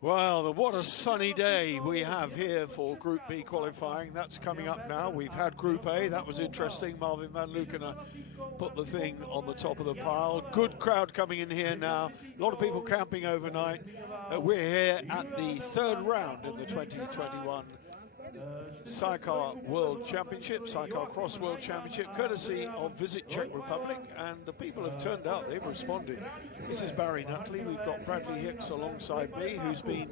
Well, what a sunny day we have here for Group B qualifying. That's coming up now. We've had Group A. That was interesting. Marvin van Luckenen put the thing on the top of the pile. Good crowd coming in here now. A lot of people camping overnight. We're here at the third round in the 2021 Sidecar World Championship, Sidecarcross World Championship, courtesy of Visit Czech Republic, and the people have turned out, they've responded. This is Barry Nutley. We've got Bradley Hicks alongside me, who's been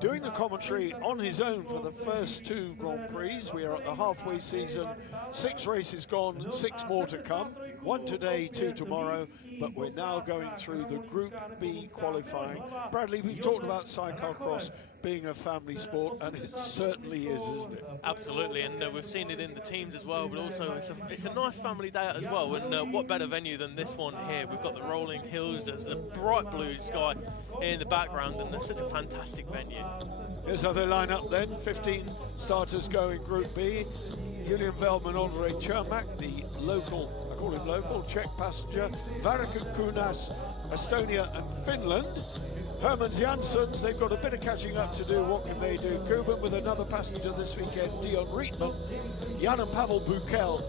doing the commentary on his own for the first two Grand Prix. We are at the halfway season, 6 races gone, 6 more to come, 1 today, 2 tomorrow, but we're now going through the Group B qualifying. Bradley, we've talked about Sidecarcross being a family sport, and it certainly is, isn't it? Absolutely, and we've seen it in the teams as well, but also it's a nice family day out as well, and what better venue than this one here? We've got the rolling hills, there's the bright blue sky in the background, and there's such a fantastic venue. Here's how they line up then. 15 starters go in Group B. Julian Veldman, Andrei Chermak, the local, I call him local, Czech passenger. Varikan Kunas, Estonia and Finland. Hermans Janssens, they've got a bit of catching up to do. What can they do? Kuban with another passenger this weekend, Dion Rietman. Jan and Pavel Bukel,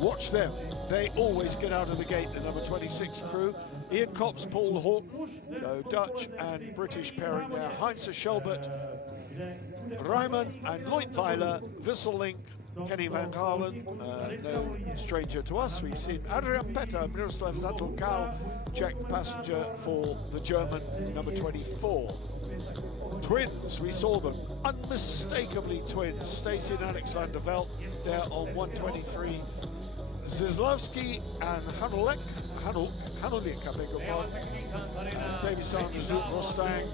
watch them. They always get out of the gate, the number 26 crew. Ian Copps, Paul Hawk, so Dutch and British pairing there. Heinz Schulbert, Ryman and Leutweiler, Wisselink, Kenny Van Galen, no stranger to us. We've seen Adrian Petter, Miroslav Zatulkal, Czech passenger for the German, number 24. Twins, we saw them, unmistakably twins. Stacey and Alex van der Velde, they're on 123. Zizlowski and Hanulek, I beg your pardon. Davy Sanders, Luke Rostang,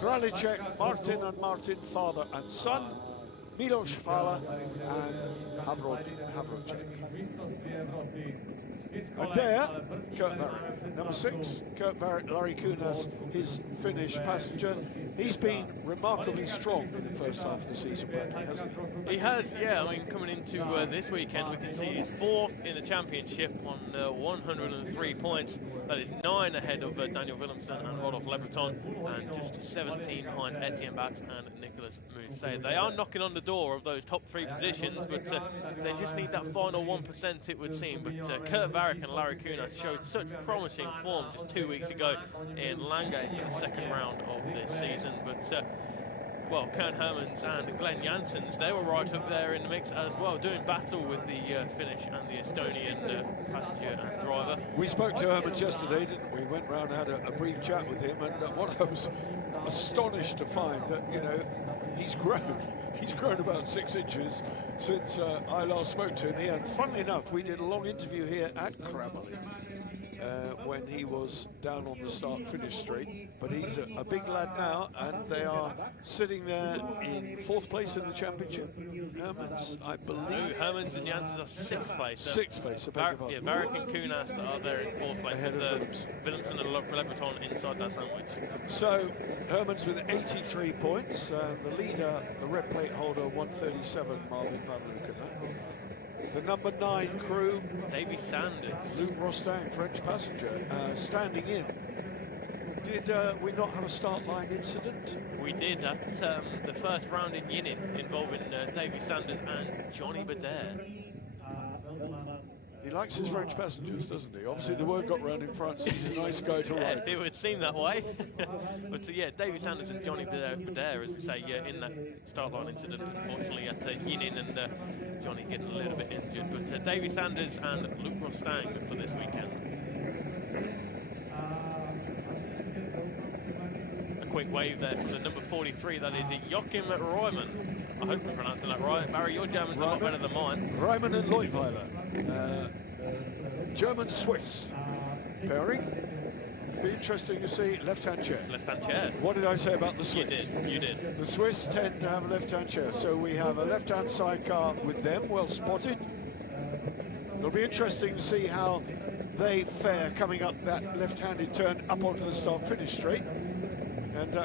Kralicek, Martin and Martin, father and son. Milos Fala and Havrocek. And there, Kurt Barrett, number 6, Kurt Barrett, Larry Kunas, his Finnish passenger. He's been remarkably strong in the first half of the season, Bradley, hasn't he? He has, yeah. I mean, coming into this weekend, we can see he's 4th in the championship on 103 points. That is 9 ahead of Daniel Willemsen and Rodolphe Lebreton, and just 17 behind Etienne Bax and Nicolas Mousset. They are knocking on the door of those top 3 positions, but they just need that final 1%, it would seem. But Kurt Varick and Larry Kunas showed such promising form just 2 weeks ago in Langay for the second round of this season. But well, Kern Hermans and Glenn Janssens, they were right up there in the mix as well, doing battle with the Finnish and the Estonian passenger and driver. We spoke to Hermans yesterday, didn't we? Went round and had a brief chat with him, and what I was astonished to find that, you know, he's grown about 6 inches since I last spoke to him. And funnily enough, we did a long interview here at Kramolin when he was down on the start-finish straight. But he's a big lad now, and they are sitting there in 4th place in the championship. Hermans, I believe. No, Hermans and Janssens are 6th place. 6th place, I beg your pardon. Varick and Kunas are there in 4th place. Ahead of Willemsen and Lebreton inside that sandwich. So, Hermans with 83 points. The leader, the red plate holder, 137, Marvin van Luckenen. The number 9 crew, Davy Sanders. Luke Rostang, French passenger, standing in. Did we not have a start line incident? We did at the first round in Yinin, involving Davy Sanders and Johnny Badair. He likes his French passengers, doesn't he? Obviously the word got round in France, he's a nice guy to ride. It would seem that way. But yeah, Davy Sanders and Johnny Badair, as we say, in that start line incident, unfortunately at Yinin, and Johnny getting a little bit injured. But Davy Sanders and Luke Rostang for this weekend. A quick wave there from the number 43, that is Joachim Ryman. I hope I'm pronouncing that right. Barry, your German's a lot better than mine. Ryman and Leutweiler. German-Swiss pairing. Be interesting to see left-hand chair. Left-hand chair. What did I say about the Swiss? You did. The Swiss tend to have a left-hand chair, so we have a left-hand sidecar with them, well spotted. It'll be interesting to see how they fare coming up that left-handed turn up onto the start-finish straight. And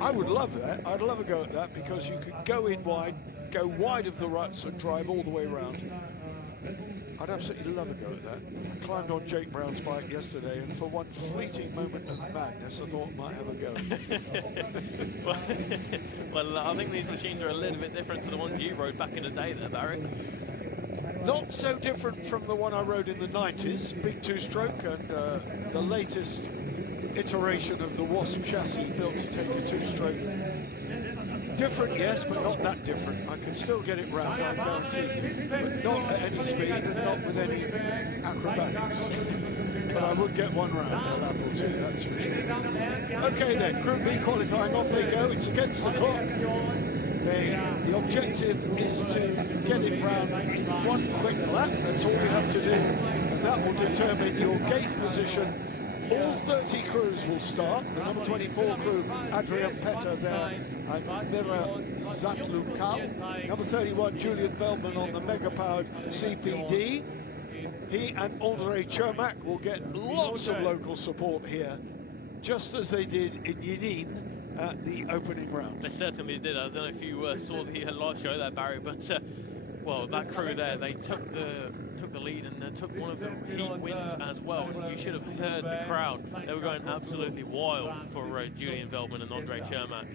I would love that. I'd love a go at that, because you could go in wide, go wide of the ruts and drive all the way around. I'd absolutely love a go at that. I climbed on Jake Brown's bike yesterday, and for one fleeting moment of madness, I thought I might have a go. well, I think these machines are a little bit different to the ones you rode back in the day there, Barry. Not so different from the one I rode in the 90s, big two-stroke, and the latest iteration of the Wasp chassis built to take a two-stroke. Different, yes, but not that different. I can still get it round, I guarantee you, but not at any speed and not with any acrobatics. But I would get one round, a lap or two, that's for sure. Okay then, Group B qualifying, off they go. It's against the clock. The objective is to get it round one quick lap. That's all you have to do, and that will determine your gate position. All 30 crews will start. The number 24 crew, Adrian Petter there, and Mira Zatlukal. Number 31, Julian Veldman on the mega-powered CPD. He and Andre Chermak will get lots of local support here, just as they did in Yinin at the opening round. They certainly did. I don't know if you saw the live show there, Barry, but well, that crew there, they took the lead and took one of the heat wins as well. And you should have heard the crowd. They were going absolutely wild for Julian Veldman and Andre Chermak.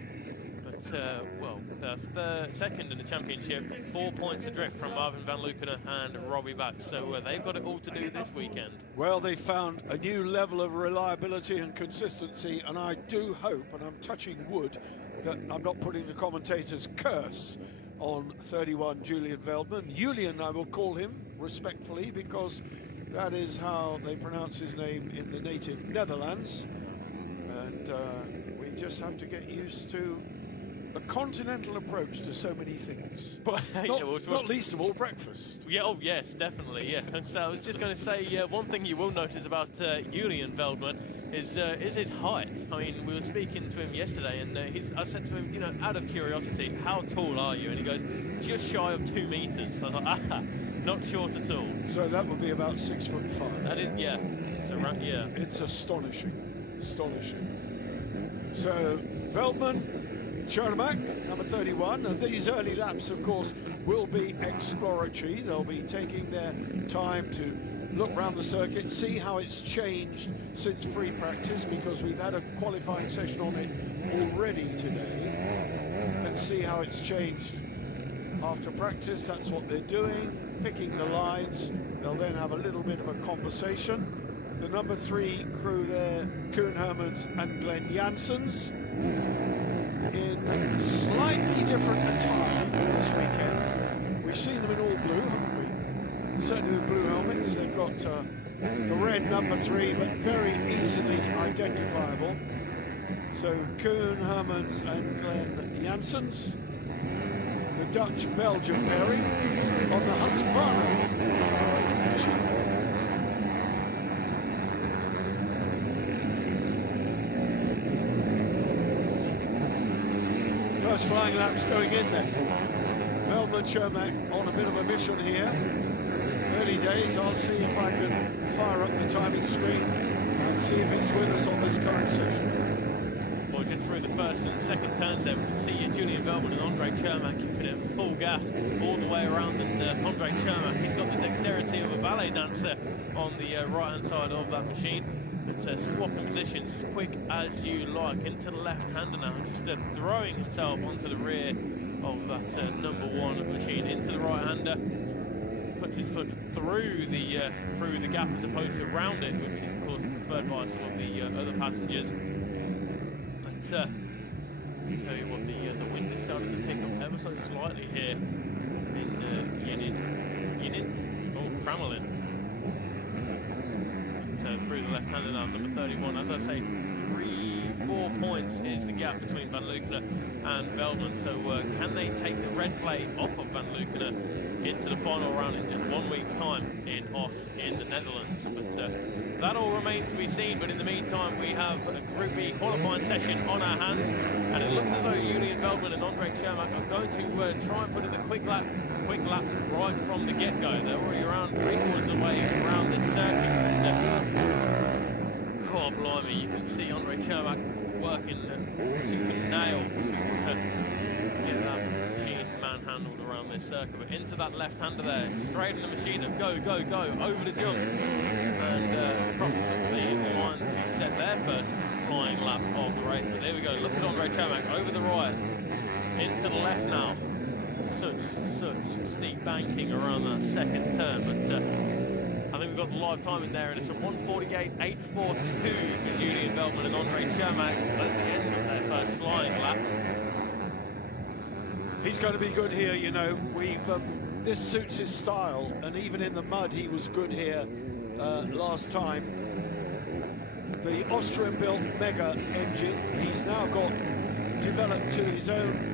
But, well, the second in the championship, 4 points adrift from Marvin van Leeuwen and Robbie Bax. So they've got it all to do this weekend. Well, they found a new level of reliability and consistency, and I do hope, and I'm touching wood, that I'm not putting the commentator's curse on 31 Julian Veldman. Julian, I will call him respectfully, because that is how they pronounce his name in the native Netherlands. And we just have to get used to a continental approach to so many things. But not least of all breakfast. Yeah, oh yes, definitely, yeah. And so I was just going to say, one thing you will notice about Julian Veldman is his height. I mean, we were speaking to him yesterday, and I said to him, you know, out of curiosity, how tall are you? And he goes, just shy of 2 meters. So I was like, not short at all. So that would be about 6'5". That is, yeah. So yeah. It's astonishing, astonishing. So Veldman, Chermak, number 31, and these early laps, of course, will be exploratory. They'll be taking their time to look around the circuit, see how it's changed since free practice, because we've had a qualifying session on it already today, and see how it's changed after practice. That's what they're doing, picking the lines. They'll then have a little bit of a conversation. The number 3 crew there, Koen Hermans and Glenn Janssens, in slightly different attire this weekend. We've seen them in all blue, haven't we? Certainly with blue helmets. They've got the red number 3, but very easily identifiable. So Koen Hermans and Glenn Janssens, the Dutch-Belgian pairing on the Husqvarna. First flying laps going in then. Veldman Chermak on a bit of a mission here. Early days, I'll see if I can fire up the timing screen and see if it's with us on this current session. Well, just through the first and second turns there, we can see Julian Veldman and Andre Chermak keeping it full gas all the way around. And Andre Chermak, he's got the dexterity of a ballet dancer on the right-hand side of that machine. It's swapping positions as quick as you like into the left-hander now, just throwing himself onto the rear of that number 1 machine into the right-hander. Puts his foot through the gap as opposed to around it, which is of course preferred by some of the other passengers. But tell you what, the wind is starting to pick up ever so slightly here in Kramolin. Through the left-hander now, number 31. As I say, 3-4 points is the gap between van Leeuwen and Veldman. So can they take the red plate off of van Leeuwen into the final round in just 1 week's time in Os in the Netherlands? But that all remains to be seen. But in the meantime, we have a Group B qualifying session on our hands, and it looks as though Julian Veldman and Andre Chermak are going to try and put in a quick lap right from the get-go. They're already around 3/4 of the way around this circuit. God blimey, you can see Andre Chermak working tooth and nail to get that machine manhandled handled around this circuit. But into that left-hander there, straight in the machine, and go, go, go, over the jump. And across the line to set their first flying lap of the race. But there we go, look at Andre Chermak over the right, into the left now. Such steep banking around that second turn. But I think we've got the live time in there, and it's a 1:48.842 for Julian Veltman and Andre Chermak at the end of their first flying lap. He's going to be good here, you know. This suits his style, and even in the mud he was good here last time. The Austrian-built Mega engine he's now got developed to his own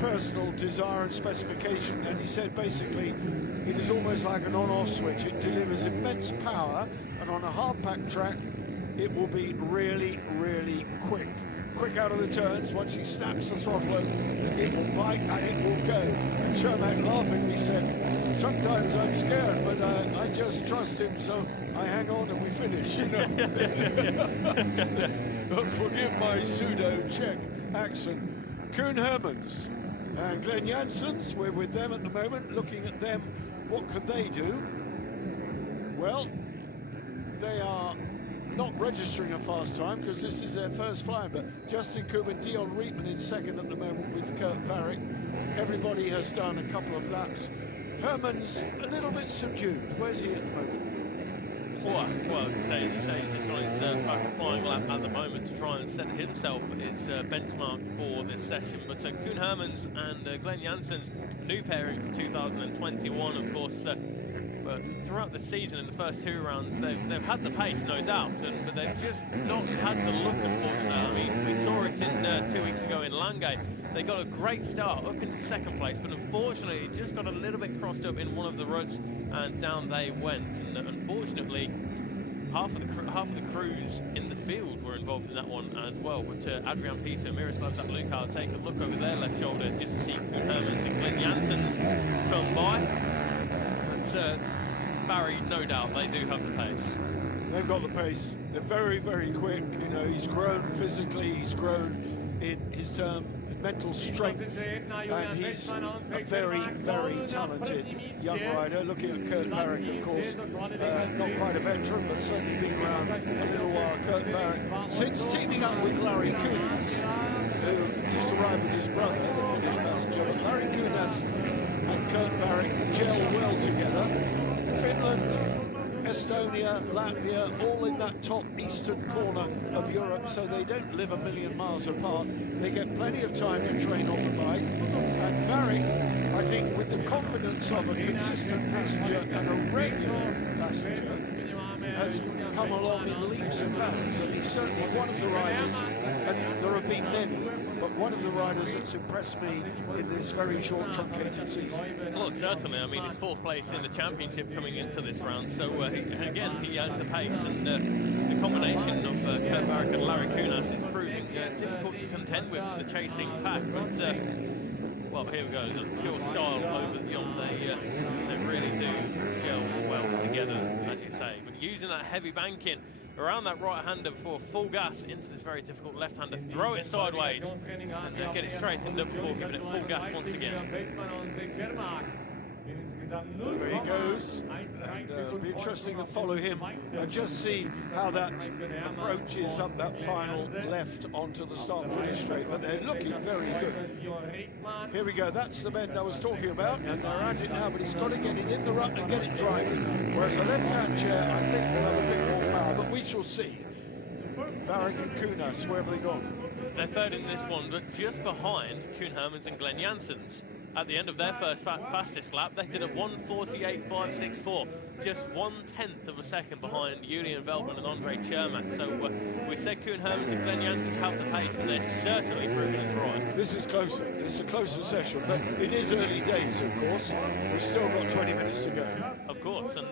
personal desire and specification, and he said basically it is almost like an on-off switch. It delivers immense power, and on a hard-packed track it will be really, really quick out of the turns. Once he snaps the throttle, it will bite and it will go. And Chermak laughingly said, sometimes I'm scared, but I just trust him, so I hang on and we finish, you know. Forgive my pseudo-Czech accent. Koen Hermans and Glenn Janssens, we're with them at the moment, looking at them. What can they do? Well, they are not registering a fast time because this is their first flying, but Justin Kuban, Dion Rietman in second at the moment with Kurt Varick. Everybody has done a couple of laps. Herman's a little bit subdued. Where's he at the moment? Well, you say he's just on his fucking flying lap at the moment to try and set himself his benchmark for this session. But Koen Hermans and Glenn Janssens, new pairing for 2021, of course. But throughout the season, in the first two rounds, they've had the pace, no doubt, but they've just not had the look, unfortunately. I mean, we saw it in 2 weeks ago in Langay. They got a great start up in second place, but unfortunately, it just got a little bit crossed up in one of the ruts, and down they went. And unfortunately, half of the crews in the field were involved in that one as well. But Adrian Peter, Miroslav Zatlukar take a look over their left shoulder just to see Koen Hermans and Glenn Janssens come by. But Barry, no doubt, they do have the pace. They've got the pace. They're very, very quick. You know, he's grown physically. He's grown in his mental strength, and he's a very, very talented young rider. Looking at Kurt Varick, of course, not quite a veteran, but certainly been around a little while. Kurt Varick, since teaming up with Larry Kunas, who used to ride with his brother, the Finnish passenger, but Larry Kunas and Kurt Varick gel well together. Finland, Estonia, Latvia, all in that top eastern corner of Europe, so they don't live a million miles apart. They get plenty of time to train on the bike. And Varick, I think, with the confidence of a consistent passenger and a regular passenger, has come along in leaps and bounds. And he's certainly one of the riders, and there have been many, but one of the riders that's impressed me in this very short, truncated season. Well, certainly. I mean, it's fourth place in the championship coming into this round, so again, he has the pace, and the combination of Kurt Varick and Larry Kunas is proving difficult to contend with the chasing pack. But well, here we go. The pure style over the jump. They really do gel well together, as you say. But using that heavy banking around that right-hander for full gas into this very difficult left-hander, throw it sideways and get it straightened up before giving it full gas once again. There he goes, and it'll be interesting to follow him and just see how that approaches up that final left onto the start-finish straight. But they're looking very good. Here we go, that's the bend I was talking about, and they're at it now, but he's got to get it in the rut and get it driving. Whereas the left-hand chair, I think, will have a bit more power, but we shall see. Varick and Kunas, where have they gone? They're third in this one, but just behind Koen Hermans and Glenn Janssens. At the end of their first fastest lap, they did a 1:48.564, just 1/10 of a second behind Julian Veltman and Andre Chermak. So we said Koen Hermans and Glenn Janssens have the pace, and they're certainly proving us right. This is closer. It's a closer session, but it is early days, of course. We've still got 20 minutes to go. Of course, and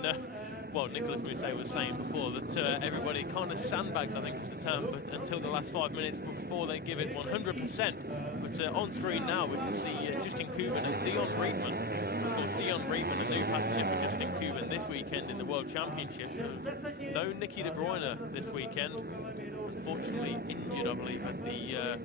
well, Nicolas Mousset was saying before that everybody kind of sandbags, I think is the term, but until the last 5 minutes before they give it 100%. But on screen now we can see Justin Kuban and Dion Rietman. Of course, Dion Rietman, a new passenger for Justin Kuban this weekend in the World Championship. No Nicky De Bruyne this weekend. unfortunately injured, I believe, at the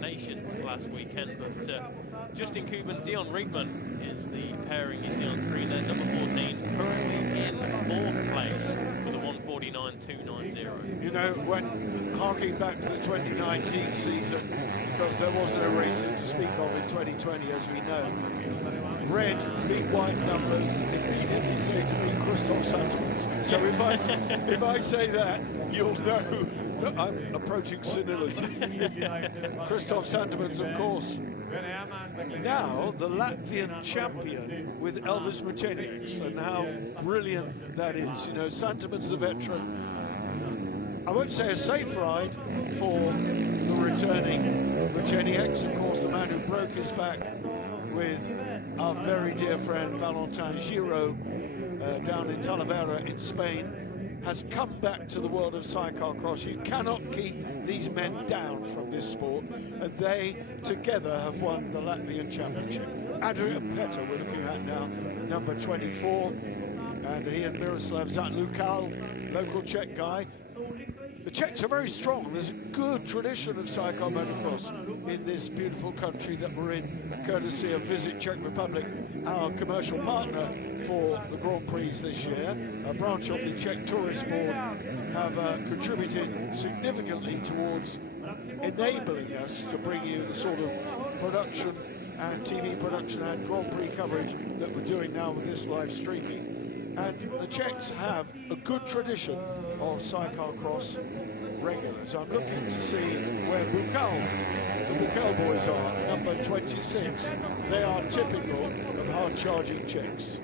Nations last weekend. But Justin Kuban, Dion Riegman is the pairing you see on screen there, number 14, currently in 4th place with a 1:49.290. You know, when harking back to the 2019 season, because there was no racing to speak of in 2020, as we know, red, big white numbers immediately say to me Christoph Sandermans. So if I say that, you'll know that I'm approaching senility. Christoph Sandermans, of course, now the Latvian champion with Elvis Mucenieks, and how brilliant that is. You know, Sandermans, the veteran. I won't say a safe ride for the returning Mucenieks, of course, the man who broke his back with our very dear friend Valentin Giraud down in Talavera in Spain, has come back to the world of Sidecarcross. You cannot keep these men down from this sport, and they together have won the Latvian Championship. Adrian Petter we're looking at now, number 24, and he and Miroslav Zatlukal, local Czech guy. The Czechs are very strong. There's a good tradition of sidecar motocross in this beautiful country that we're in, courtesy of Visit Czech Republic, our commercial partner for the Grand Prix this year. A branch of the Czech Tourist Board have contributed significantly towards enabling us to bring you the sort of production and TV production and Grand Prix coverage that we're doing now with this live streaming. And the Czechs have a good tradition of Sidecarcross regulars. I'm looking to see where the Bukal boys are, number 26. They are typical of hard-charging Czechs.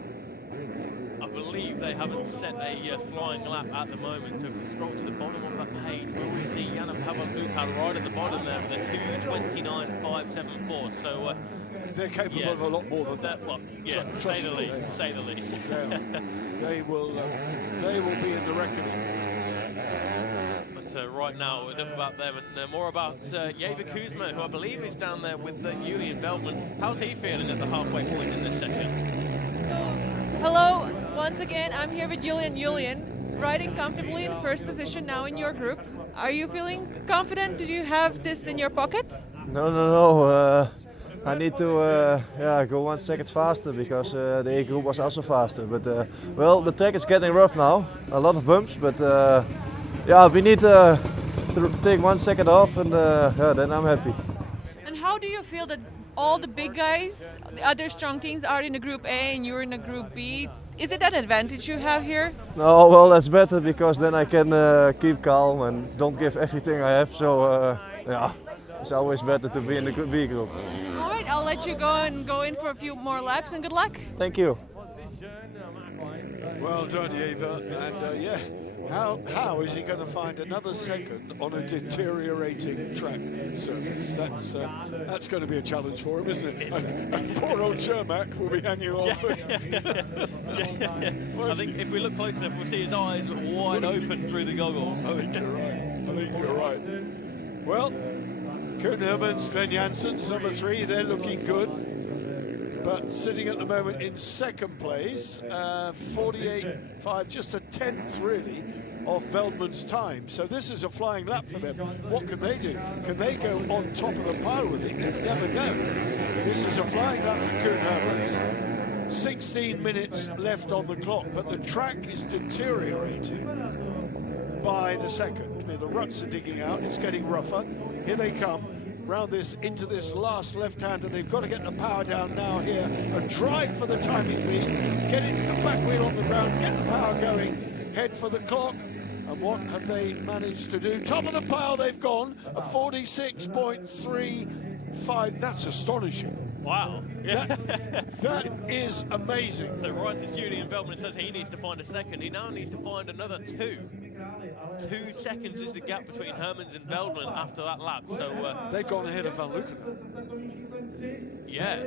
I believe they haven't set a flying lap at the moment. So if we scroll to the bottom of that page, where we see Jan Pavel Bukal right at the bottom there with a 2:29.574. So they're capable of a lot more than that. Well, yeah, to say the least. They will be in the reckoning. But right now, enough about them, and more about Jaeger Kuzma, who I believe is down there with Julian Veldman. How's he feeling at the halfway point in this session? Hello, once again, I'm here with Julian, riding comfortably in first position now in your group. Are you feeling confident? Did you have this in your pocket? No. I need to go 1 second faster because the A group was also faster. But well, the track is getting rough now. A lot of bumps, but we need to take 1 second off, and then I'm happy. And how do you feel that all the big guys, the other strong teams, are in the Group A and you're in the Group B? Is it an advantage you have here? No, well, that's better because then I can keep calm and don't give everything I have. So it's always better to be in the B group. All right, I'll let you go and go in for a few more laps, and good luck. Thank you. Well done, Eva. And how is he going to find another second on a deteriorating track surface? That's going to be a challenge for him, isn't it? And poor old Chermak will be hanging on. I think if we look close enough, we'll see his eyes wide open through the goggles. I think you're right. Well, Koen Hermans, Glenn Janssens, number 3, they're looking good. But sitting at the moment in second place, 48.5, just a tenth really of Veldman's time. So this is a flying lap for them. What can they do? Can they go on top of the pile with it? You never know. This is a flying lap for Koen Hermans. 16 minutes left on the clock, but the track is deteriorating by the second. The ruts are digging out, it's getting rougher. Here they come. Round this, into this last left-hander. They've got to get the power down now here and drive for the timing lead. Get into the back wheel on the ground, get the power going, head for the clock. And what have they managed to do? Top of the pile they've gone, a 46.35. That's astonishing. Wow. Yeah. That is amazing. So right as Julian Veldman says he needs to find a second, he now needs to find another 2. 2 seconds is the gap between Hermans and Veldman after that lap. So they've gone ahead of Van Luken. Yeah,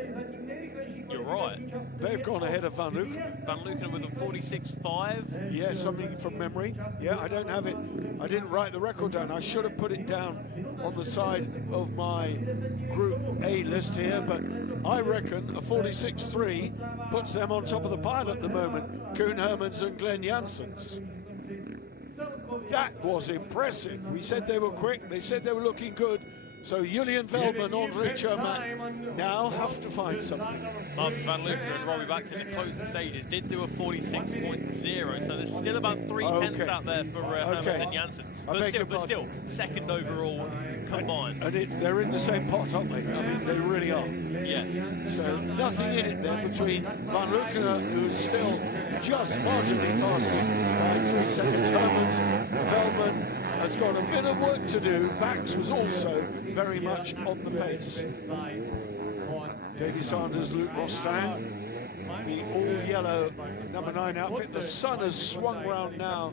you're right. They've gone ahead of Van Luken. Van Luken with a 46.5. Yeah, something from memory. Yeah, I don't have it. I didn't write the record down. I should have put it down on the side of my Group A list here, but I reckon a 46.3 puts them on top of the pile at the moment. Koen Hermans and Glenn Janssens. That was impressive. We said they were quick, they said they were looking good. So Julian Veldman, Andre Chermak now have to find something. Martin Van Luken and Robbie Bax in the closing stages did do a 46.0, so there's still about 3 tenths out there for Hermans and Janssen. But still, second overall combined. And they're in the same pot, aren't they? I mean, they really are. Yeah. So nothing in it there between Van Luken, who's still just marginally faster by 3 seconds. Hermans, Veldman has got a bit of work to do. Bax was also very much on the pace. Davy Sanders, Luke Rostang, the all-yellow number 9 outfit. The sun has swung round now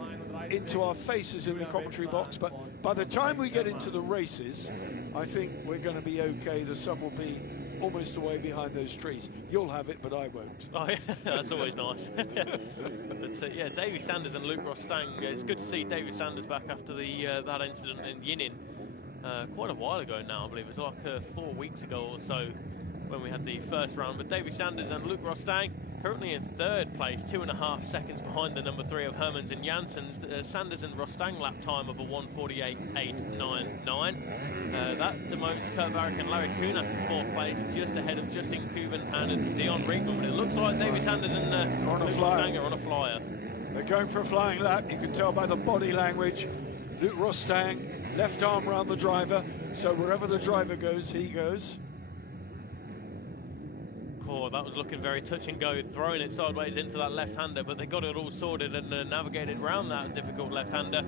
into our faces in the commentary box, but by the time we get into the races, I think we're going to be okay. The sun will be almost away behind those trees. You'll have it, but I won't. Oh, yeah, that's always nice. But yeah, Davy Sanders and Luke Rostang. It's good to see Davy Sanders back after the that incident in Yinin quite a while ago now. I believe it was like 4 weeks ago or so when we had the first round. But Davy Sanders and Luke Rostang currently in 3rd place, 2.5 seconds behind the number 3 of Hermans and Janssen's. Sanders and Rostang lap time of a 1:48.899. That demotes Kurt Varick and Larry Kunas in 4th place, just ahead of Justin Kuban and Dion Riegman. But it looks like Davy Sanders and Luke Rostang are on a flyer. They're going for a flying lap. You can tell by the body language. Luke Rostang, left arm around the driver, so wherever the driver goes, he goes. Oh, that was looking very touch and go, throwing it sideways into that left-hander, but they got it all sorted and navigated around that difficult left-hander.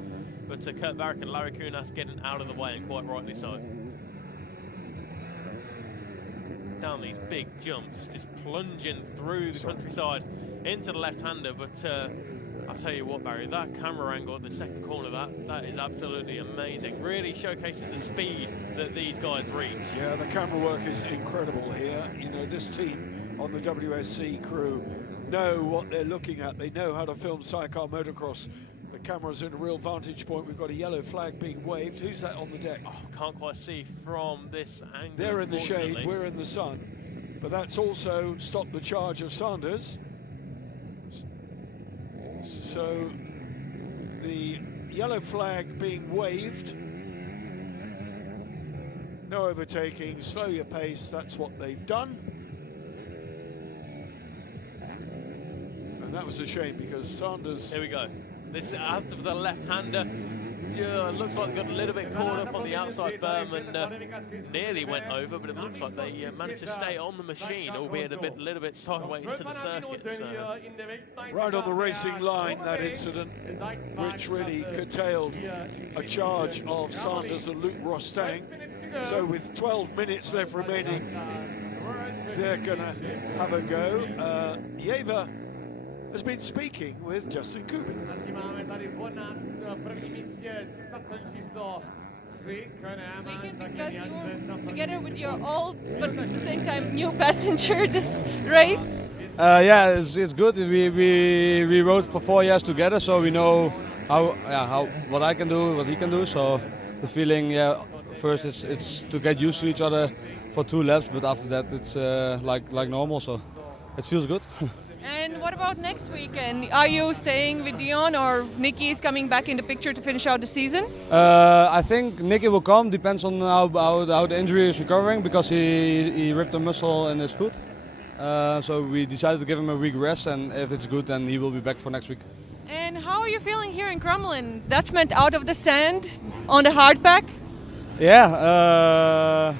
But Kurt Varick and Larry Kunas getting out of the way, and quite rightly so. Down these big jumps, just plunging through the countryside into the left-hander. But I'll tell you what, Barry, that camera angle at the second corner, that is absolutely amazing. Really showcases the speed that these guys reach. Yeah, the camera work is incredible here. You know, this team on the WSC crew know what they're looking at. They know how to film sidecar motocross. The camera's in a real vantage point. We've got a yellow flag being waved. Who's that on the deck? Oh, can't quite see from this angle. They're in the shade, we're in the sun. But that's also stopped the charge of Sanders. So the yellow flag being waved. No overtaking, slow your pace, that's what they've done. And that was a shame because Sanders... Here we go. This after the left-hander. Looks like got a little bit caught up on the outside berm and nearly went over, but it looks like they managed to stay on the machine, albeit a little bit sideways to the circuit. So. Right on the racing line, that incident, which really curtailed a charge of Sanders and Luke Rostang. So with 12 minutes left remaining, they're going to have a go. Yeva has been speaking with Justin Kuban. Speaking because you're together with your old, but at the same time new passenger this race. Yeah, it's good. We rode for 4 years together, so we know what I can do, what he can do. So the feeling, first it's to get used to each other for 2 laps, but after that it's like normal. So it feels good. And what about next weekend? Are you staying with Dion or Nicky is coming back in the picture to finish out the season? I think Nicky will come, depends on how the injury is recovering, because he ripped a muscle in his foot. So we decided to give him a week rest, and if it's good then he will be back for next week. And how are you feeling here in Kramolin? Dutchman out of the sand on the hardpack? Yeah.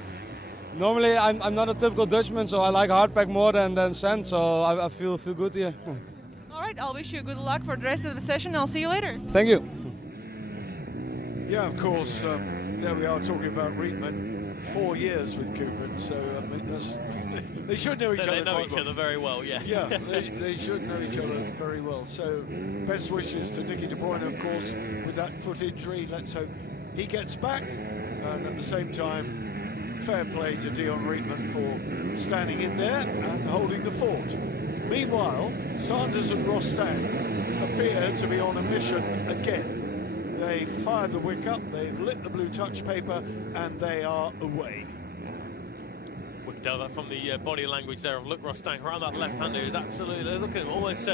Normally, I'm not a typical Dutchman, so I like hardpack more than sand, so I feel good here. All right, I'll wish you good luck for the rest of the session. I'll see you later. Thank you. Yeah, of course, there we are talking about Riedman. 4 years with Kuban, so I mean, they should know each other. They know each other very well, yeah. Yeah, they should know each other very well. So best wishes to Nicky De Bruyne, of course, with that foot injury. Let's hope he gets back, and at the same time, fair play to Dion Riedman for standing in there and holding the fort. Meanwhile, Sanders and Rostang appear to be on a mission again. They fired the wick up, they've lit the blue touch paper, and they are away. We can tell that from the body language there of Luke Rostang around that left-hander is absolutely, look at him, almost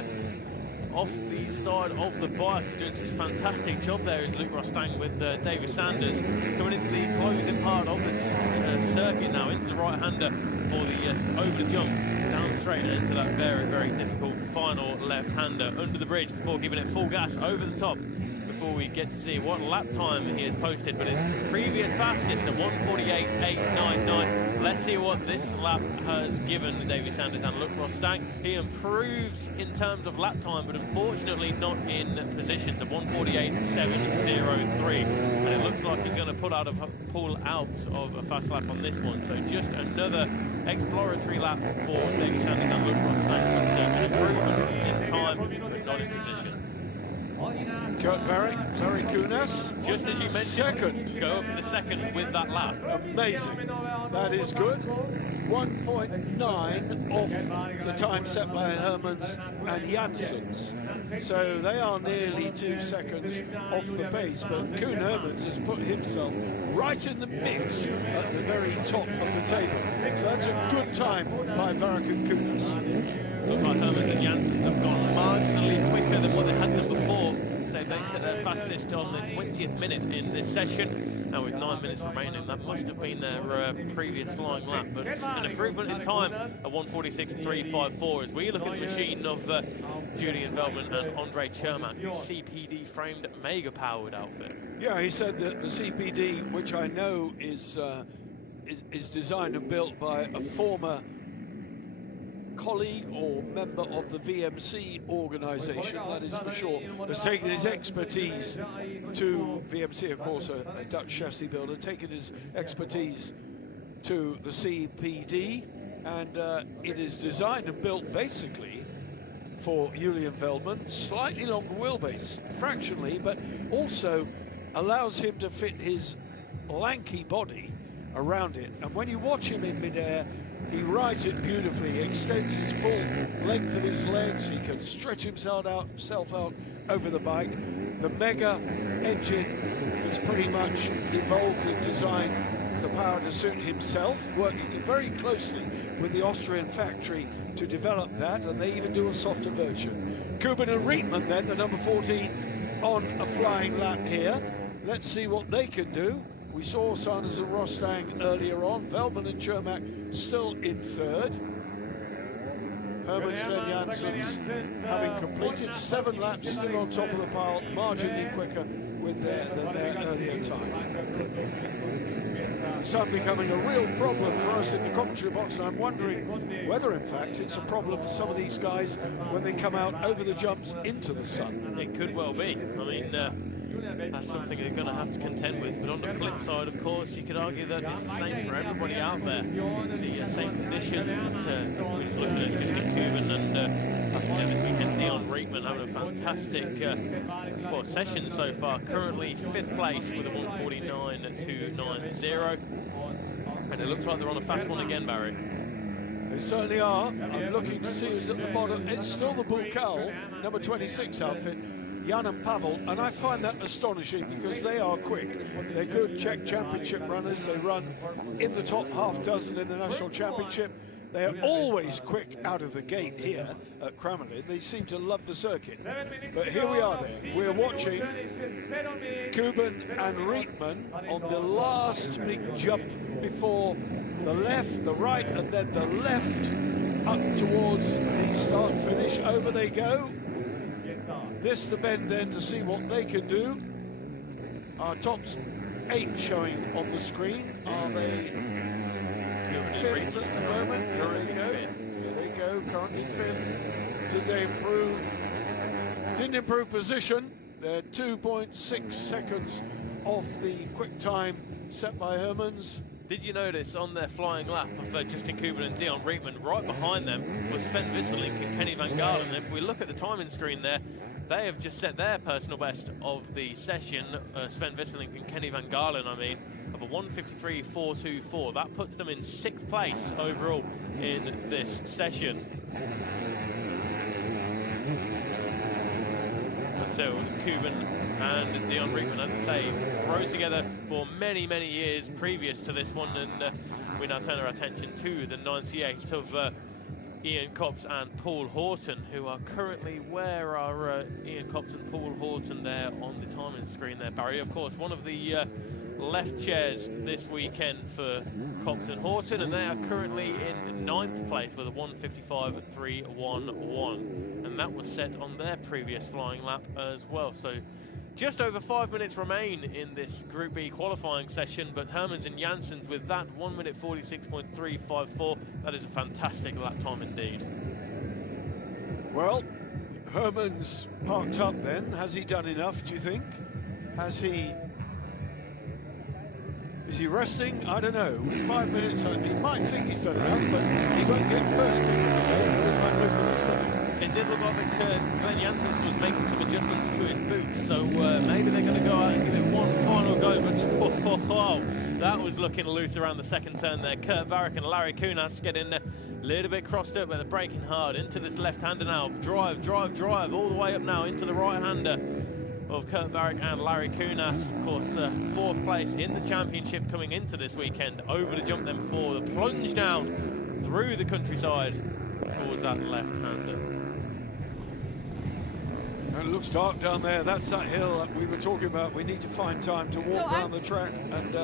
off the side of the bike, doing such a fantastic job there is Luke Rostang with David Sanders, coming into the closing part of this circuit now, into the right-hander for the over the jump, down straight and into that very, very difficult final left-hander under the bridge before giving it full gas over the top, before we get to see what lap time he has posted, but his previous fastest of 1:48.899. Let's see what this lap has given David Sanders and Luke Rostang. He improves in terms of lap time, but unfortunately not in positions of 1:48.703. And it looks like he's going to pull out of a fast lap on this one. So just another exploratory lap for David Sanders and Luke Rostang. An improvement in time, but not in position. Kurt Barry Kunas, just as you mentioned, second. Go up in the second with that lap. Amazing. That is good. 1.9 off the time set by Hermans and Janssens. So they are nearly 2 seconds off the pace, but Koen Hermans has put himself right in the mix at the very top of the table. So that's a good time by Varric Kunas. Looks like Hermans and Janssens have gone marginally quicker than what they had done before. So they set their fastest on the 20th minute in this session. Now with 9 minutes remaining, that must have been their previous flying lap, but an improvement in time at 1:46.354 as we look at the machine of Julian Veltman and Andre Chermak, the CPD framed mega powered outfit. Yeah, he said that the CPD, which I know is designed and built by a former colleague or member of the VMC organisation, that is for sure, has taken his expertise to VMC, of course, a Dutch chassis builder, taken his expertise to the CPD, and it is designed and built basically for Julian Veltman, slightly longer wheelbase, fractionally, but also allows him to fit his lanky body around it. And when you watch him in midair, he rides it beautifully, he extends his full length of his legs, he can stretch himself out over the bike. The Mega engine is pretty much evolved and designed the power to suit himself, working very closely with the Austrian factory to develop that, and they even do a softer version. Kuban and Rietman then, the number 14, on a flying lap here. Let's see what they can do. We saw Sanders and Rostang earlier on. Veltman and Chermak still in third. Hermans and Janssens having completed 7 laps, still on top of the pile, marginally quicker than their earlier time. It's becoming a real problem for us in the commentary box, and I'm wondering whether, in fact, it's a problem for some of these guys when they come out over the jumps into the sun. It could well be. I mean, that's something they're going to have to contend with. But on the flip side, of course, you could argue that it's the same for everybody out there. It's the same conditions. We're just looking at Justin Kuban and this weekend, Dion Rietman having a fantastic session so far. Currently 5th place with a 1:49.290. And it looks like they're on a fast one again, Barry. They certainly are. I'm looking to see who's at the bottom. It's still the Bulcal, number 26 outfit, Jan and Pavel, and I find that astonishing because they are quick. They're good Czech Championship runners. They run in the top half dozen in the National Championship. They are always quick out of the gate here at Kramolin. They seem to love the circuit. But here we are then. We're watching Kuban and Rietman on the last big jump before the left, the right, and then the left up towards the start finish. Over they go. This the bend then to see what they can do. Our top 8 showing on the screen. Are they 5th at the moment? Here they go, currently 5th. Did they improve? Didn't improve position. They're 2.6 seconds off the quick time set by Hermans. Did you notice on their flying lap of Justin Kuban and Dion Rietman, right behind them was Sven Visselink and Kenny Van Galen? If we look at the timing screen there, they have just set their personal best of the session, Sven Visselink and Kenny Van Galen, I mean, of a 1:53.424. That puts them in 6th place overall in this session. And so Kuban and Dion Rietman, as I say, rose together for many, many years previous to this one, and we now turn our attention to the 98th of Ian Copps and Paul Horton, who are currently, where are Ian Copps and Paul Horton there on the timing screen there, Barry? Of course, one of the left chairs this weekend for Copps and Horton, and they are currently in 9th place with a 1:55.311, and that was set on their previous flying lap as well. So just over 5 minutes remain in this Group B qualifying session, but Hermans and Janssens with that 1:46.354, that is a fantastic lap time indeed. Well, Hermans parked up then. Has he done enough, do you think? Is he resting? I don't know. With 5 minutes, he might think he's done enough, but he won't get first. It did look like Glenn Janssens was making some adjustments to his boots, so maybe they're going to go out and give it one final go, but that was looking loose around the second turn there. Kurt Varick and Larry Kunas getting a little bit crossed up, but they're braking hard into this left-hander now. Drive, all the way up now into the right-hander of Kurt Varick and Larry Kunas. Of course, 4th place in the championship coming into this weekend. Over the jump then before the plunge down through the countryside towards that left-hander. And it looks dark down there. That's that hill that we were talking about. We need to find time to walk around the track and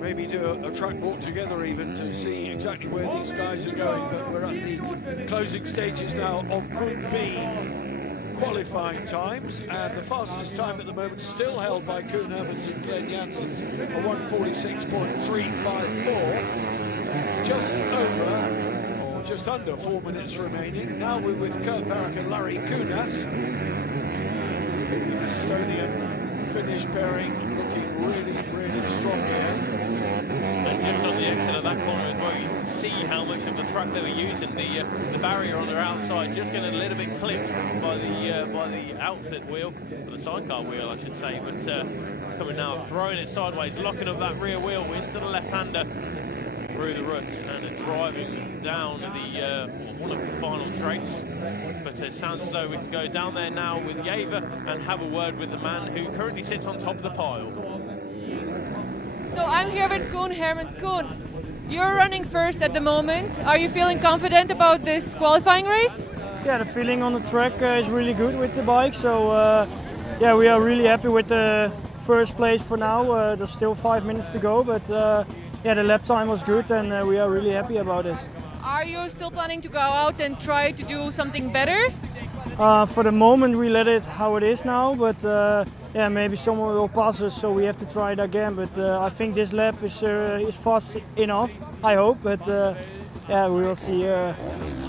maybe do a track walk together even to see exactly where these guys are going. But we're at the closing stages now of Group B qualifying times, and the fastest time at the moment is still held by Koen Hermans and Glenn Janssens, a 1:46.354. Just under 4 minutes remaining. Now we're with Kurt Varick and Larry Kunas. The Estonian Finnish pairing looking really, really strong here. And just on the exit of that corner as well, you can see how much of the track they were using. The barrier on their outside just getting a little bit clipped by the outfit wheel, or the sidecar wheel, I should say. But coming now, throwing it sideways, locking up that rear wheel into the left-hander through the ruts, and driving down one of the final straights. But it sounds as though we can go down there now with Yeva and have a word with the man who currently sits on top of the pile. So I'm here with Koen Hermans. Koen, you're running first at the moment. Are you feeling confident about this qualifying race? Yeah, the feeling on the track is really good with the bike. So yeah, we are really happy with the first place for now. There's still 5 minutes to go, but yeah, the lap time was good, and we are really happy about this. Are you still planning to go out and try to do something better? For the moment, we let it how it is now, but yeah, maybe someone will pass us, so we have to try it again. But I think this lap is fast enough, I hope. But yeah, we will see.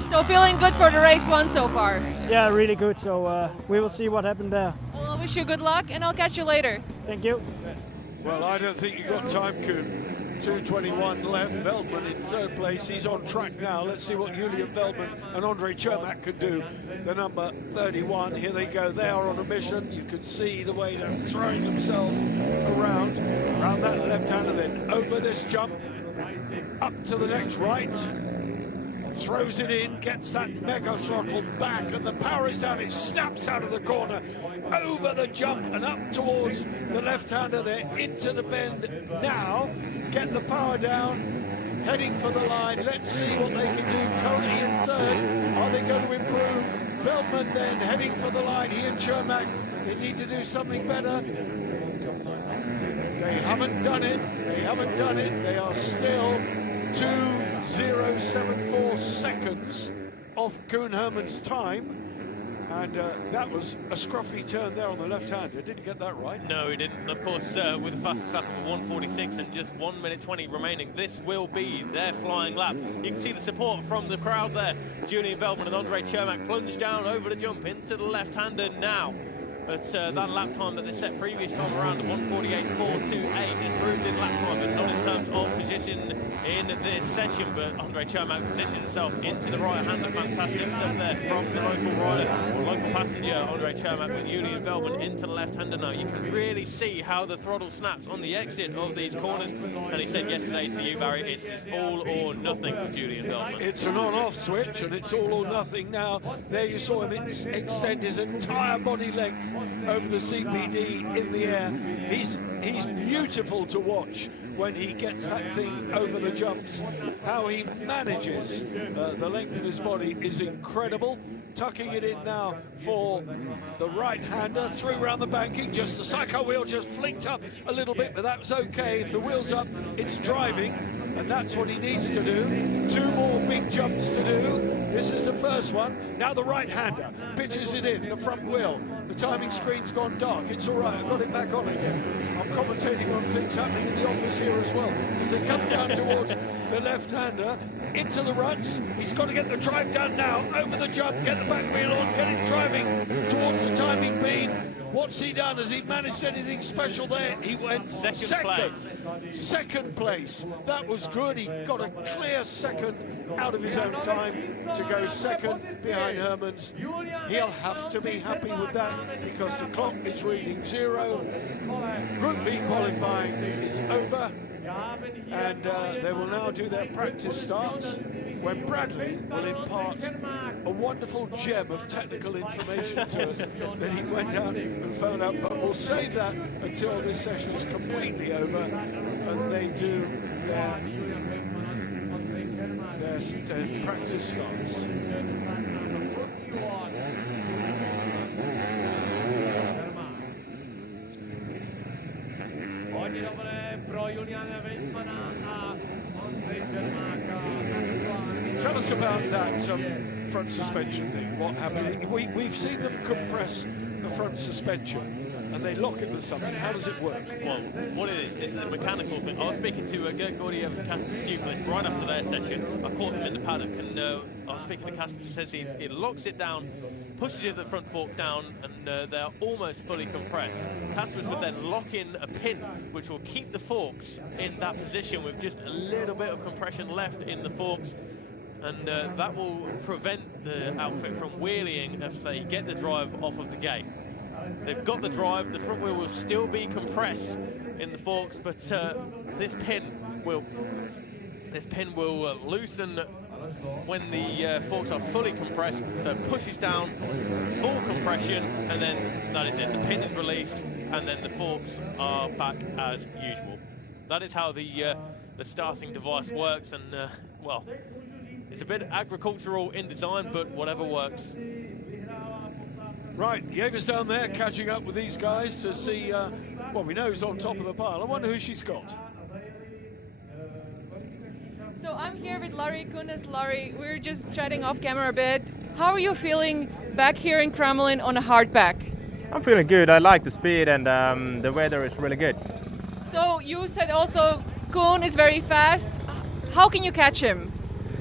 So feeling good for the race one so far? Yeah, really good. So we will see what happened there. Well, I wish you good luck, and I'll catch you later. Thank you. Well, I don't think you got time, Koen. 2:21 left. Veldman in 3rd place. He's on track now. Let's see what Julian Veldman and Andre Cermak could do. The number 31. Here they go. They are on a mission. You can see the way they're throwing themselves around that left-hander, then over this jump, up to the next right. Throws it in, gets that mega throttle back, and the power is down. It snaps out of the corner, over the jump and up towards the left-hander there, into the bend now. Get the power down, heading for the line. Let's see what they can do. Currently in 3rd. Are they going to improve? Veldman then heading for the line. He and Cermak, they need to do something better. They haven't done it. They are still 2:074 seconds off Koen Hermans' time. And that was a scruffy turn there on the left-hander. Didn't get that right. No, he didn't. Of course, with the fastest lap of 1:46 and just 1:20 remaining, this will be their flying lap. You can see the support from the crowd there. Julian Veldman and Andre Cermak plunge down over the jump into the left-hander now. But that lap time that they set previous time around at 1:48.428 improved in lap time, but not in terms of position in this session. But Andre Cermak positioned himself into the right-hander. Fantastic stuff there from the local rider, local passenger Andre Cermak, with Julian Veldman into the left-hander now. You can really see how the throttle snaps on the exit of these corners. And he said yesterday to you, Barry, it's all or nothing with Julian Veldman. It's an on-off switch, and it's all or nothing now. There you saw him extend his entire body length over the CPD in the air. He's beautiful to watch when he gets that thing over the jumps. How he manages the length of his body is incredible. Tucking it in now for the right-hander, through around the banking, just the sidecar wheel just flicked up a little bit, but that was okay. If the wheel's up, it's driving, and that's what he needs to do. 2 more big jumps to do. This is the first one. Now the right-hander pitches it in, the front wheel. The timing screen's gone dark. It's all right, I've got it back on again. I'm commentating on things happening in the office here as well. As they come down towards the left-hander, into the ruts. He's got to get the drive done now, over the jump, get the back wheel on, get it driving towards the timing beam. What's he done? Has he managed anything special there? He went second place. That was good. He got a clear second out of his own time to go second behind Hermans. He'll have to be happy with that because the clock is reading 0. Group B qualifying is over, and they will now do their practice starts when Bradley will impart a wonderful gem of technical information to us that he went out and found out, but we'll save that until this session is completely over and they do their practice starts. Tell us about that front suspension thing. What happened? We've seen them compress the front suspension and they lock into something. How does it work? Well, what it is, it's a mechanical thing. I was speaking to Gert Gordiev and Kasper Stuplis right after their session. I caught them in the paddock, and I was speaking to Kasper. He says he locks it down, pushes the front forks down, and they're almost fully compressed. Kasper's would then lock in a pin which will keep the forks in that position with just a little bit of compression left in the forks, and that will prevent the outfit from wheeling if they get the drive off of the gate. They've got the drive, the front wheel will still be compressed in the forks, but this pin will loosen when the forks are fully compressed. So it pushes down, full compression, and then that is it. The pin is released, and then the forks are back as usual. That is how the starting device works, and well, it's a bit agricultural in design, but whatever works. Right, Jaeger's down there catching up with these guys to see, well, we know who's on top of the pile. I wonder who she's got. So I'm here with Larry Kunas. Larry, we're just chatting off camera a bit. How are you feeling back here in Kramolin on a hardback? I'm feeling good. I like the speed, and the weather is really good. So you said also Koen is very fast. How can you catch him?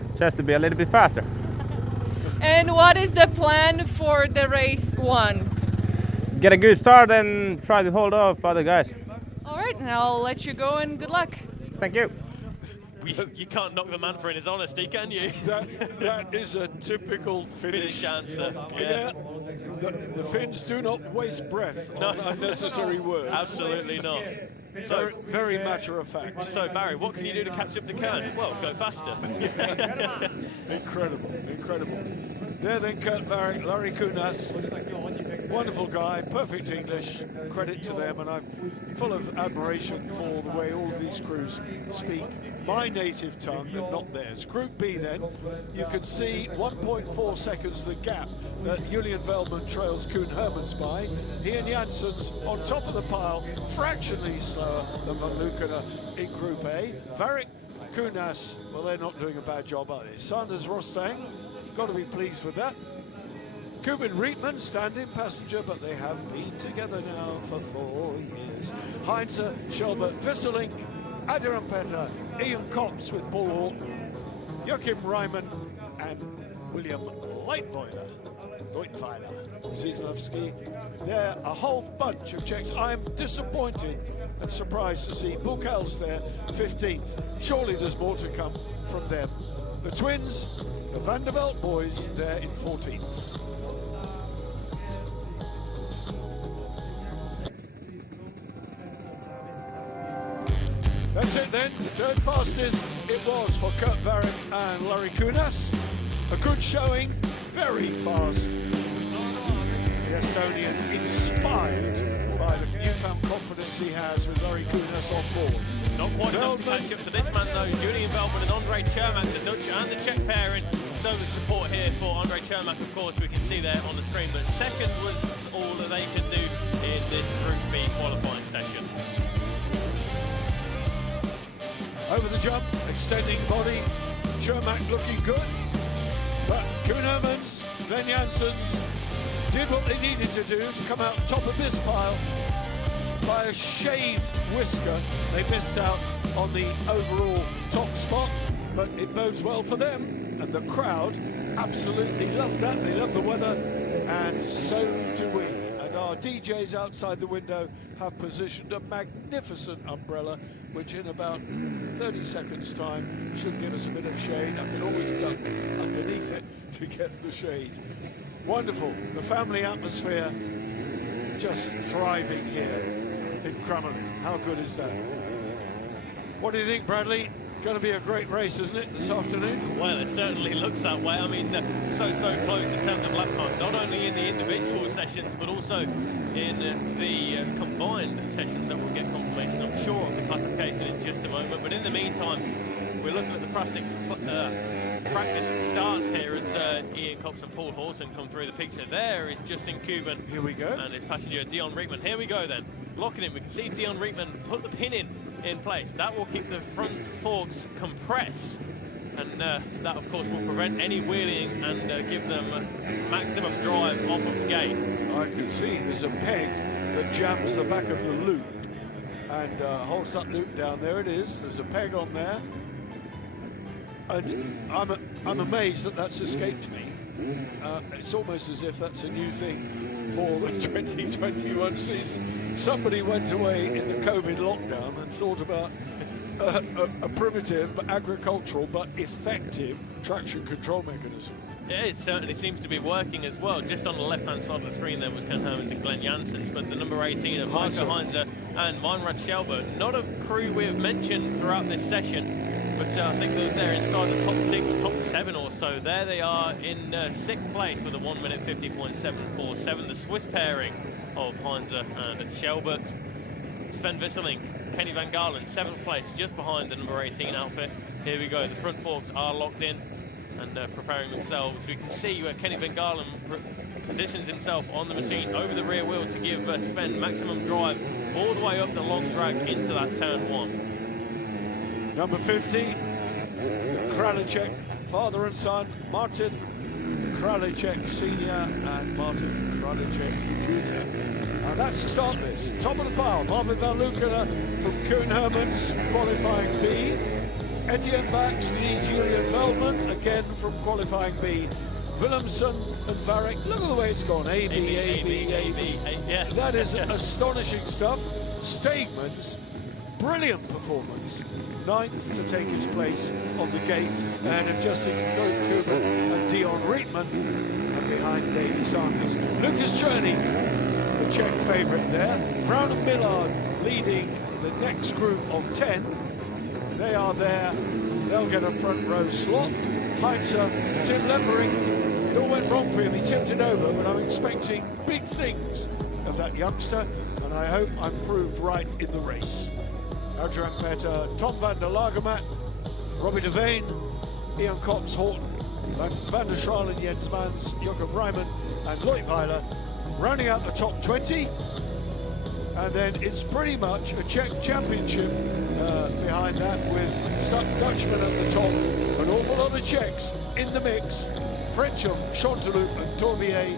It has to be a little bit faster. And what is the plan for the race 1? Get a good start and try to hold off other guys. All right, and I'll let you go, and good luck. Thank you. You can't knock the man for his honesty, can you? That is a typical Finnish answer. Yeah. The Finns do not waste breath on unnecessary words. Absolutely not. So, very matter of fact. So Barry, what can you do to catch up to Kern? Well, go faster. Incredible, incredible. There then Kurt Barrick, Larry Kunas, wonderful guy, perfect English, credit to them, and I'm full of admiration for the way all of these crews speak my native tongue and not theirs. Group B then, you can see 1.4 seconds the gap that Julian Veldman trails Koen Hermans by. He and Janssens on top of the pile, fractionally slower than Van Lukenen in Group A. Varric, Kunas, well, they're not doing a bad job, are they? Sanders Rostang, got to be pleased with that. Kubin Rietman, stand-in passenger, but they have been together now for 4 years. Heinze, Schelber, Visselink, Adrian Petter, Ian Copps with Paul Horton, Joachim Reimann, and William Leitweiler, Zizlewski. There a whole bunch of Czechs. I'm disappointed and surprised to see Bukels there, 15th. Surely there's more to come from them. The twins, the Vanderbilt boys, there in 14th. That's it then, third fastest it was for Kurt Varric and Larry Kunas. A good showing, very fast. The Estonian inspired by the newfound confidence he has with Larry Kunas on board. Not quite enough to catch up to this man though. Julian Veltman and Andre Chermak, the Dutch and the Czech pairing. So much support here for Andre Chermak, of course, we can see there on the screen. But second was all that they could do in this Group B qualifying session. Over the jump, extending body, Chermak looking good. But Koen Hermans, Glenn Janssens did what they needed to do to come out top of this pile. By a shaved whisker, they missed out on the overall top spot, but it bodes well for them, and the crowd absolutely love that. They love the weather, and so do we. And our DJs outside the window have positioned a magnificent umbrella, which in about 30 seconds time should give us a bit of shade. I can always duck underneath it to get the shade. Wonderful, the family atmosphere just thriving here in Kramolin. How good is that? What do you think, Bradley? Going to be a great race, isn't it, this afternoon? Well, it certainly looks that way. I mean, so close in terms of lap time, not only in the individual sessions, but also in the combined sessions that we'll get confirmation, I'm sure, of the classification in just a moment. But in the meantime, we're looking at the practice starts here as Ian Copps and Paul Horton come through the picture. There is Justin Cuban. Here we go. And his passenger, Dion Rietman. Here we go then. Locking in. We can see Dion Rietman put the pin in place. That will keep the front forks compressed. And that, of course, will prevent any wheeling and give them maximum drive off of the gate. I can see there's a peg that jams the back of the loop and holds that loop down. There it is. There's a peg on there. And I'm amazed that that's escaped me. It's almost as if that's a new thing for the 2021 season. Somebody went away in the COVID lockdown and thought about a primitive but agricultural but effective traction control mechanism. Yeah, it certainly seems to be working as well. Just on the left-hand side of the screen there was Ken Hermans and Glenn Janssens, but the number 18 of Heiko Heinze and Meinrad Schelbert, not a crew we have mentioned throughout this session, but I think those there inside the top 6, top 7 or so. There they are in 6th place with a 1 minute 50.747. The Swiss pairing of Heinze and Schelbert. Sven Visserling, Kenny Van Galen, 7th place, just behind the number 18 outfit. Here we go, the front forks are locked in and preparing themselves. We can see where Kenny Van Galen positions himself on the machine over the rear wheel to give Sven maximum drive all the way up the long drag into that turn 1. Number 50, Kralicek, father and son, Martin Kralicek Sr. and Martin Kralicek Jr. And that's the start list. Top of the pile, Marvin Van Luckenen from Koen Hermans, qualifying B. Etienne Bax leads Julian Veltman, again from qualifying B. Willemsen and Varrick, look at the way it's gone, A, B, A, B, A, B. Yeah. That is astonishing stuff. Stegman's brilliant performance. 9th to take his place on the gate, ahead of Justin Cuban and Dion Rietman, and behind Davy Sanders. Lucas Cherney, the Czech favourite there. Brown and Millard leading the next group of 10. They are there. They'll get a front row slot. Heinze, Tim Lempering, it all went wrong for him. He tipped it over, but I'm expecting big things of that youngster, and I hope I'm proved right in the race. Adrian Petter, Tom van der Lagermaat, Robbie de Veen, Ian Copps, Horton, Van der Schalen, Jens Mans, Joachim Reimann and Leutweiler rounding out the top 20. And then it's pretty much a Czech championship behind that, with Dutchmen at the top, an awful lot of Czechs in the mix, French of Chanteloup and Tourbier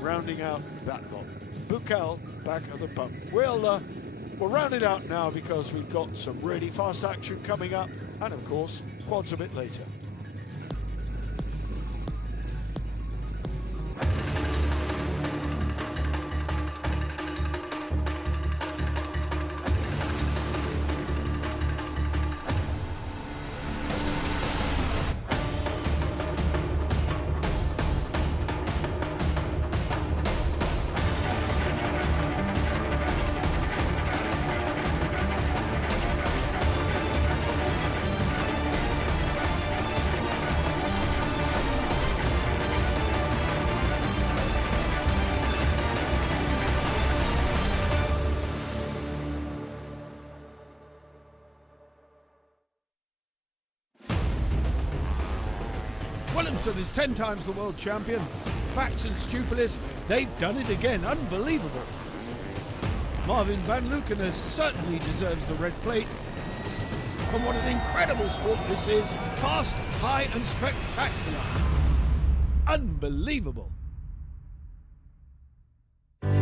rounding out that lot. Buchel back at the pump. We'll round it out now because we've got some really fast action coming up, and of course, quads a bit later. Williamson is 10 times the world champion. Bax and Stupilis, they've done it again. Unbelievable. Marvin van Lukenes certainly deserves the red plate. And what an incredible sport this is. Fast, high and spectacular. Unbelievable.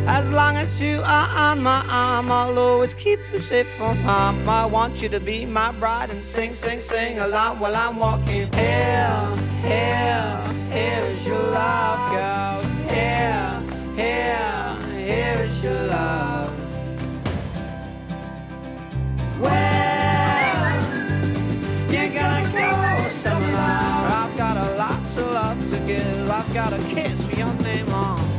As long as you are on my arm, I'll always keep you safe from harm. I want you to be my bride and sing, sing, sing along while I'm walking. Here, here, here is your love, girl. Here, here, here is your love. Well, you're gonna go somewhere. I've got a lot to love to give. I've got a kiss for your name on.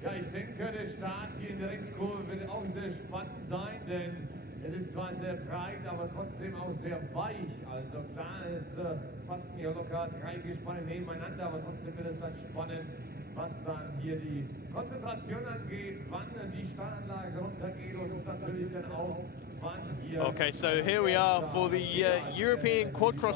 Ja, ich denke, der Start hier in der Rechtskurve wird auch sehr spannend sein, denn es ist zwar sehr breit, aber trotzdem auch sehr weich. Also klar, es passen hier locker 3 Gespanne nebeneinander, aber trotzdem wird es dann spannend, was dann hier die Konzentration angeht, wann die Startanlage runtergeht und natürlich dann auch wann hier... Okay, so here we are for the European Quad Cross